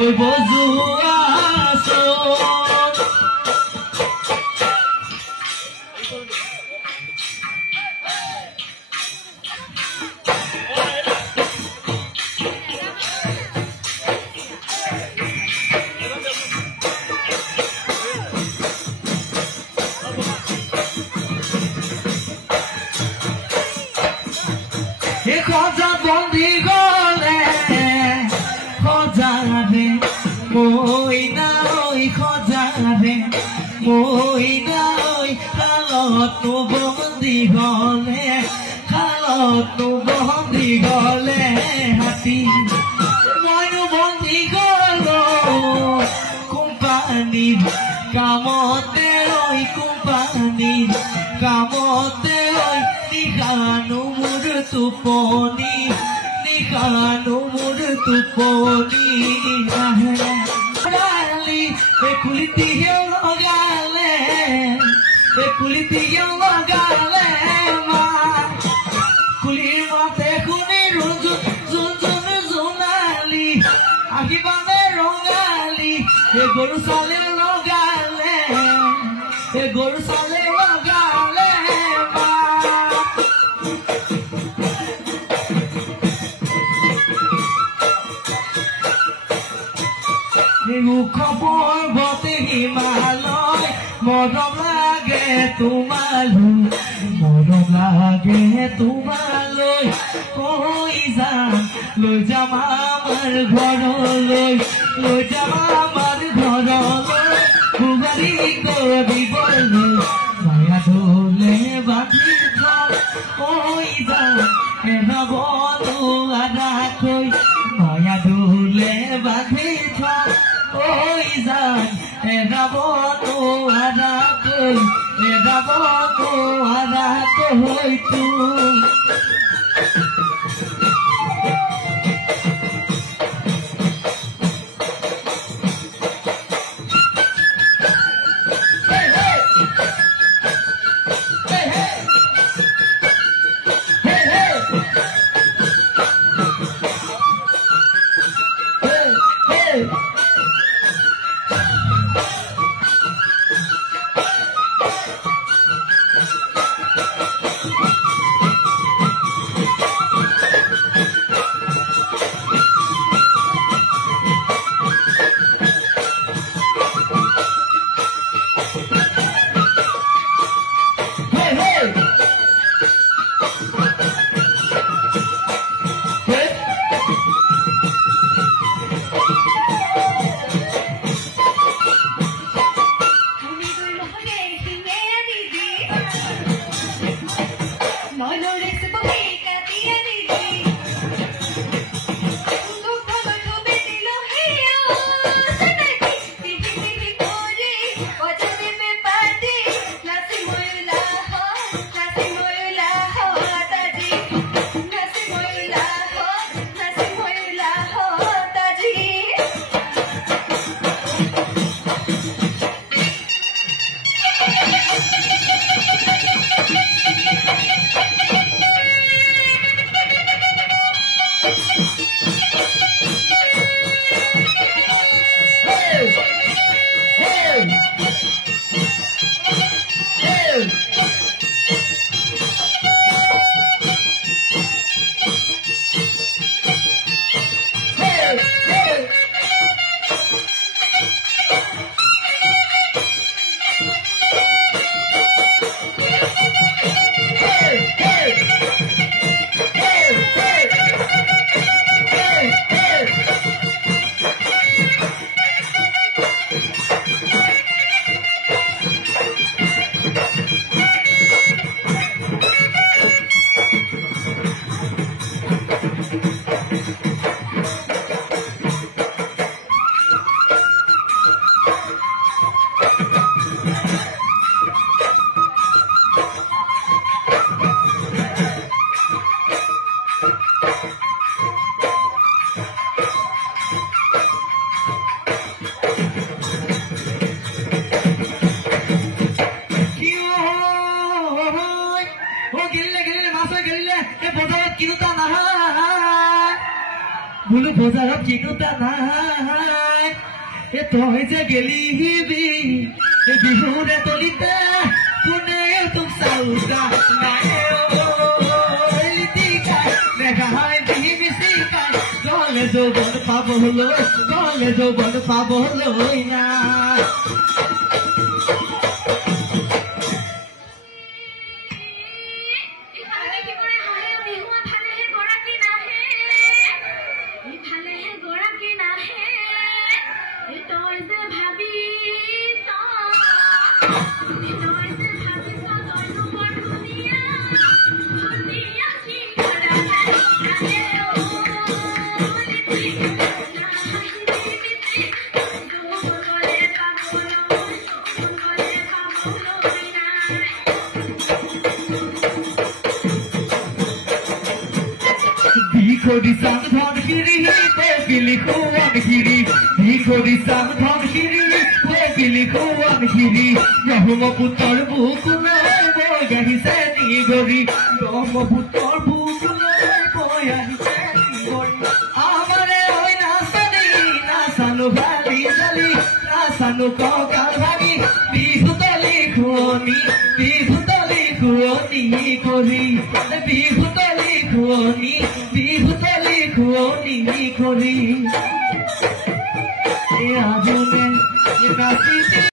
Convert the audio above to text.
হৈ বজোৱা খজা বন্দি গলে খজাবে মইনা ঐ খজাবে মইনা ঐ খালতো বন্দি গলে খালতো বন্দি গলে হাতী মইনো বন্দি গলো কোম্পানীৰ কামতে ঐ কোম্পানীৰ কামতে ঐ নিশানো মোৰ টোপনি নিশানো মোৰ টোপনি নাহে কুলিটিয়ে লগালে কুলিটিয়ে লগালে মা কুলিৰ মাতে শুনি জোন জোনালি আহিবানে ৰঙালি গৰু চালে লগালে গৰু চালে লগালে খবৰ বতে হিমালয় মৰম লাগে তোমালৈ মৰম লাগে তোমালৈ কৈ যাম লৈ যাম আমাৰ ঘৰলৈ লৈ যাম আমাৰ ঘৰলৈ ভোগালী কৰিবলৈ মায়া ঢোলে বান্ধি থম কৈ যাম এৰাব নোৱাৰাকৈ মায়া ঢোলে বান্ধি থম ঐ যান এৰাব নোৱাৰাকৈ এৰাব নোৱাৰাকৈ Bulu bozarap kinuta nah তই যে গেলিবি বিহুৰে তলিতে কোনে তোক চাউতা নাই দেখাই বিহি মিচিকাই গলে যৌবন পাবলৈ না Dikhodisam dhangiri pegili khuan khiri Dikhodisam dhangiri pegili khuan khiri Yahuma putar bukunai boyahi seni gori Yahuma putar bukunai boyahi seni gori Amare oi nasanu bhali jali Nasanu kokal bhagi bihutali khuoni kori bihutali khuoni kori e abune e nasiti